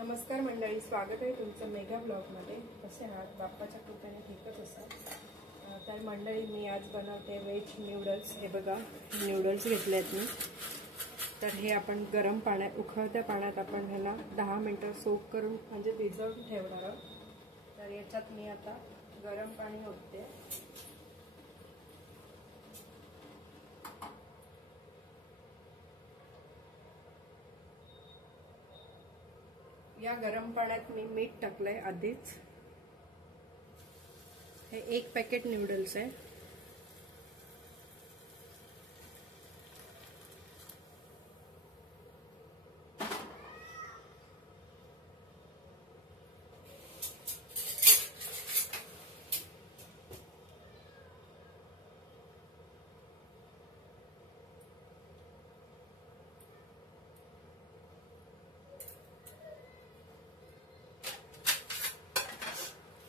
नमस्कार मंडळी, स्वागत आहे तुमचं मेगा ब्लॉगमध्ये। कसे आहात? बाप्पाच्या कृपेने ठीकच असाल। तर मंडळी, मी आज बनवते व्हेज नूडल्स। हे बघा, नूडल्स घेतले आहेत मी। तर हे आपण गरम पाण्यात, उकळत्या पाण्यात आपण ह्याला 10 मिनिटं सोक करून म्हणजे भिजवून ठेवणार आहोत। तर याच्यात मी आता गरम पाणी ओतते। या गरम पाण्यात मी मीठ टाकलंय आधीच। हे 1 पॅकेट नूडल्स आहे।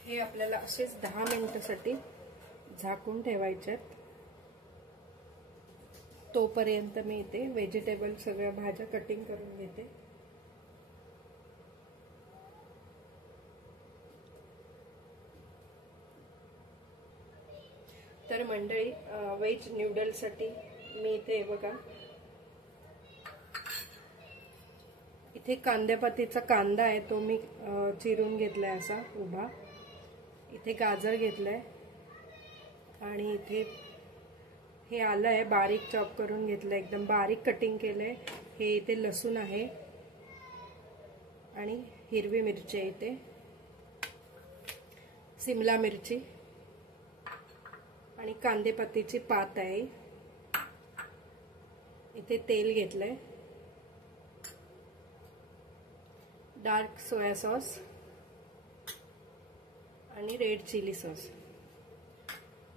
हे आपल्याला असेच 10 मिनिटांसाठी झाकून ठेवायचे आहेत। तोपर्यंत मी इथे व्हेजिटेबल सगळ्या भाज्या कटिंग करून घेते। तर मंडळी, व्हेज नूडल्ससाठी मी इथे बघा, इथे कांद्यापातीचा कांदा आहे, तो मी चिरून घेतलाय असा उभा। इथे गाजर घेतलंय आणि इथे हे आलं आहे, बारीक चॉप करून घेतलंय, एकदम बारीक कटिंग केलंय। हे इथे लसूण आहे आणि हिरवी मिरची आहे, इथे सिमला मिरची आणि कांदेपातीची पात आहे। इथे तेल घेतलंय, डार्क सोया सॉस आणि रेड चिली सॉस।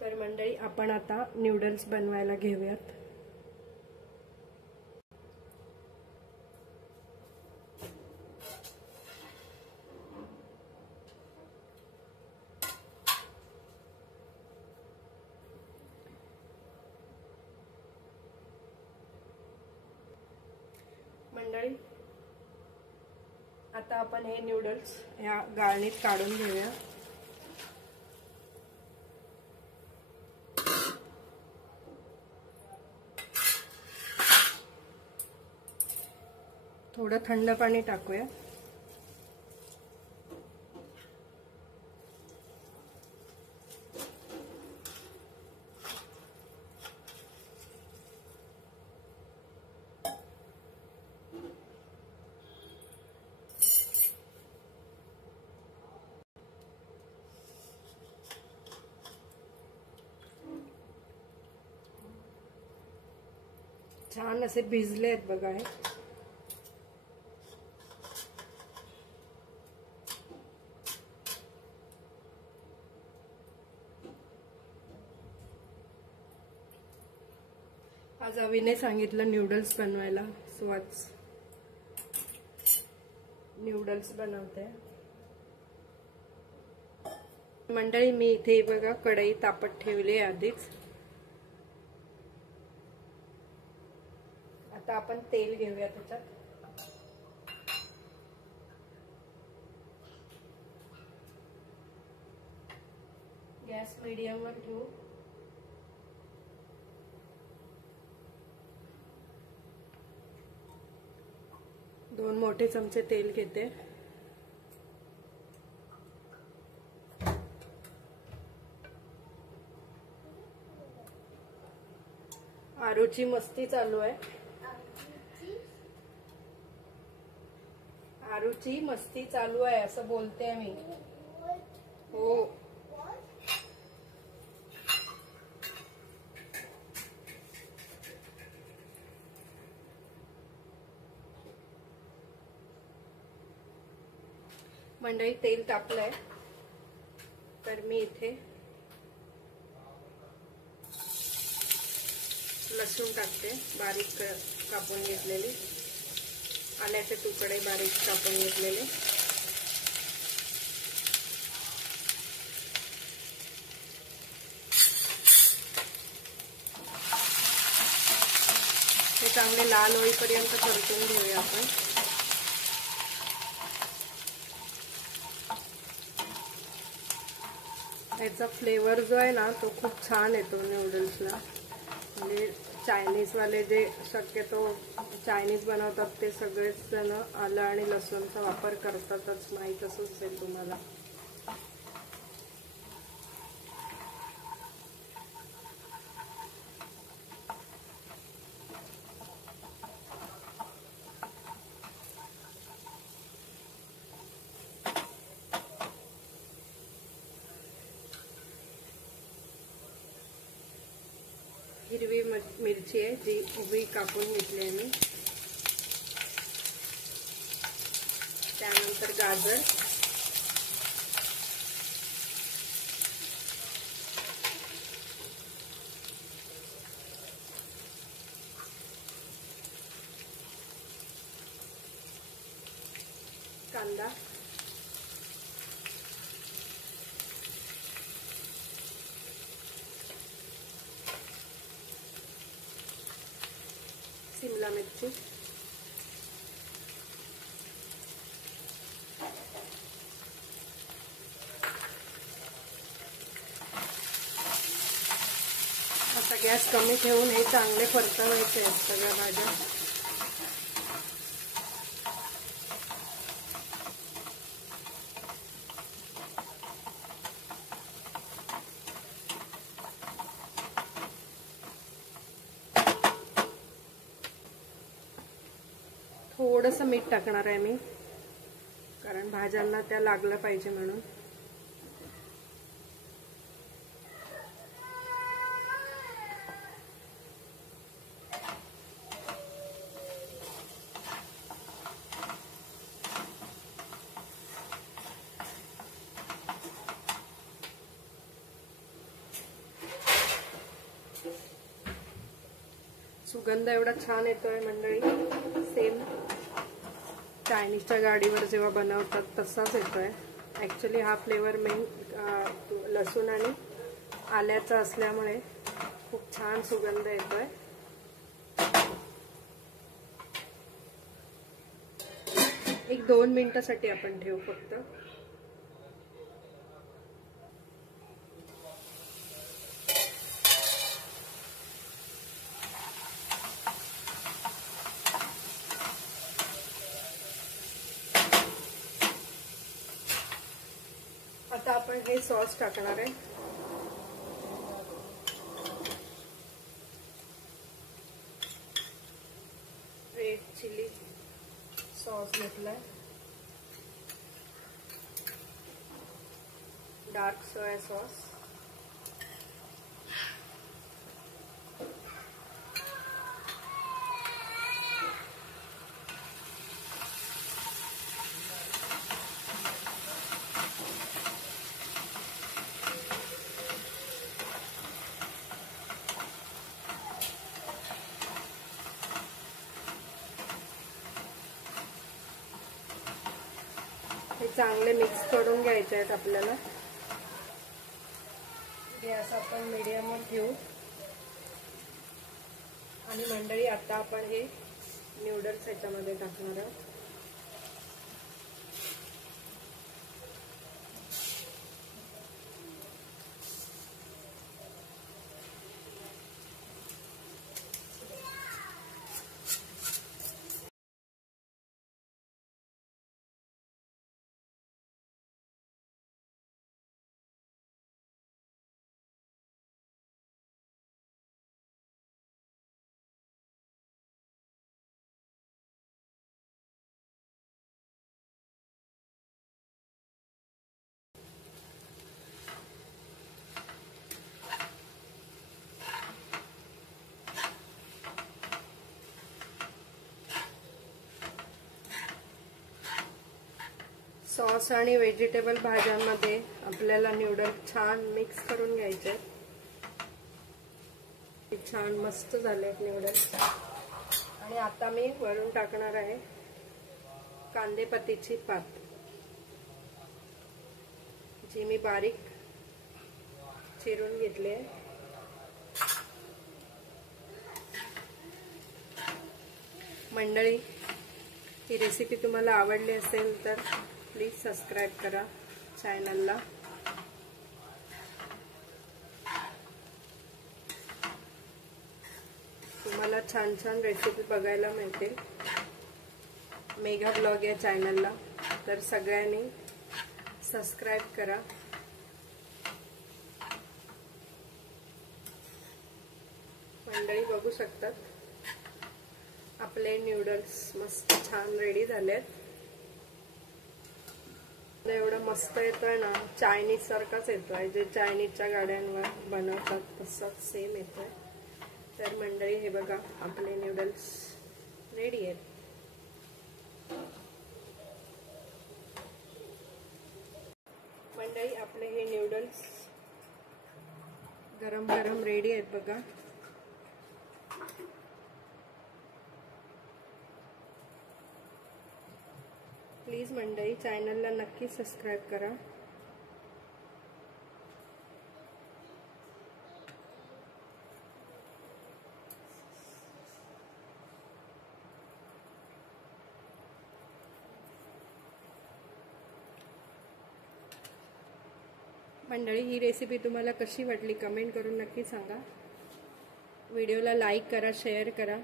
तर मंडळी, आपण आता नूडल्स बनवायला घेऊयात। मंडळी, आता आपण हे नूडल्स ह्या गाळणीत काढून घेऊया। थोडं थंड पाणी टाकूया। छान असे भिजले आहेत बघा हे। आज अविने सांगितलं नूडल्स बनवायला, सो आज नूडल्स बनवते। मंडळी, मी इथे बघा कढई तापत ठेवली आधीच। आता आपण तेल घेऊया त्याच्यात। गॅस मीडियम वर ठेवू। दोन मोठे चमचे तेल घेते। आरूची मस्ती चालू आहे। आरूची मस्ती चालू आहे असं बोलते मी। हो, मंडळी, तेल तापलंय तर मी इथे लसूण टाकते, बारीक कापून घेतलेली। आल्याचे तुकडे बारीक कापून घेतलेले। हे चांगले लाल होईपर्यंत परतून घेऊया आपण। ह्याचा फ्लेवर जो आहे ना तो खूप छान येतो नूडल्सला. म्हणजे चायनीजवाले जे शक्यतो चायनीज बनवतात ते सगळेच जण आलं आणि लसूणचा वापर करतातच, माहीत असंच असेल तुम्हाला. हिरवी मिरची आहे जी उभी कापून घेतली आहे मी. त्यानंतर गाजर, कांदा, शिमला मिरची, आता गॅस कमी ठेवून हे चांगले परतवायचे आहेत सगळ्या भाज्या. थोडंसं मीठ टाकणार आहे मी, कारण भाज्यांना त्या लागलं पाहिजे म्हणून. सुगंध एवढा छान येतोय मंडळी, सेम चायनीजच्या गाडीवर जेव्हा बनवतात तसाच येतोय. ॲक्च्युली हा फ्लेवर मेन लसूण आणि आल्याचा असल्यामुळे खूप छान सुगंध येतोय. एक 2 मिनिटासाठी आपण ठेवू फक्त. आता आपण हे सॉस टाकणार आहे. रेड चिली सॉस घेतलाय, डार्क सोया सॉस, हे चांगले मिक्स करून घ्यायचे आहेत आपल्याला. गॅस आपण मीडियमवर ठेवू. आणि मंडळी आता आपण हे नूडल्स ह्याच्यामध्ये टाकणार आहोत. सॉस आणि व्हेजिटेबल भाज्यांमध्ये आपल्याला नूडल्स छान मिक्स करून घ्यायचे आहेत. छान मस्त झाले आहेत नूडल्स. आणि आता मी वरून टाकणार आहे कांदेपत्तीची पात, जी मी बारीक चिरून घेतली आहे. मंडळी, ही रेसिपी तुम्हाला आवडली असेल तर प्लीज सबस्क्राईब करा चॅनलला. तुम्हाला छान छान रेसिपी बघायला मिळतील मेघा ब्लॉग या चॅनलला. तर सगळ्यांनी सबस्क्राईब करा. मंडळी बघू शकतात आपले न्यूडल्स मस्त छान रेडी झालेत. एवढा मस्त येतोय ना, चायनीज सारखाच येतोय. जे चायनीजच्या गाड्यांवर बनवतात तसंच सेम येतोय. तर मंडळी हे बघा आपले न्यूडल्स रेडी आहेत. मंडळी आपले हे न्यूडल्स गरम गरम रेडी आहेत बघा. प्लीज मंडळी चॅनलला नक्की सबस्क्राईब करा. मंडळी ही रेसिपी तुम्हाला कशी वाटली कमेंट करून नक्की सांगा. व्हिडिओला लाईक करा, शेअर करा,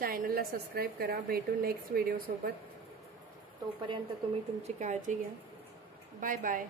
चॅनलला सबस्क्राईब करा. भेटू नेक्स्ट व्हिडिओ सोबत. तोपर्यंत तुम्ही तुमची काळजी घ्या. Bye bye.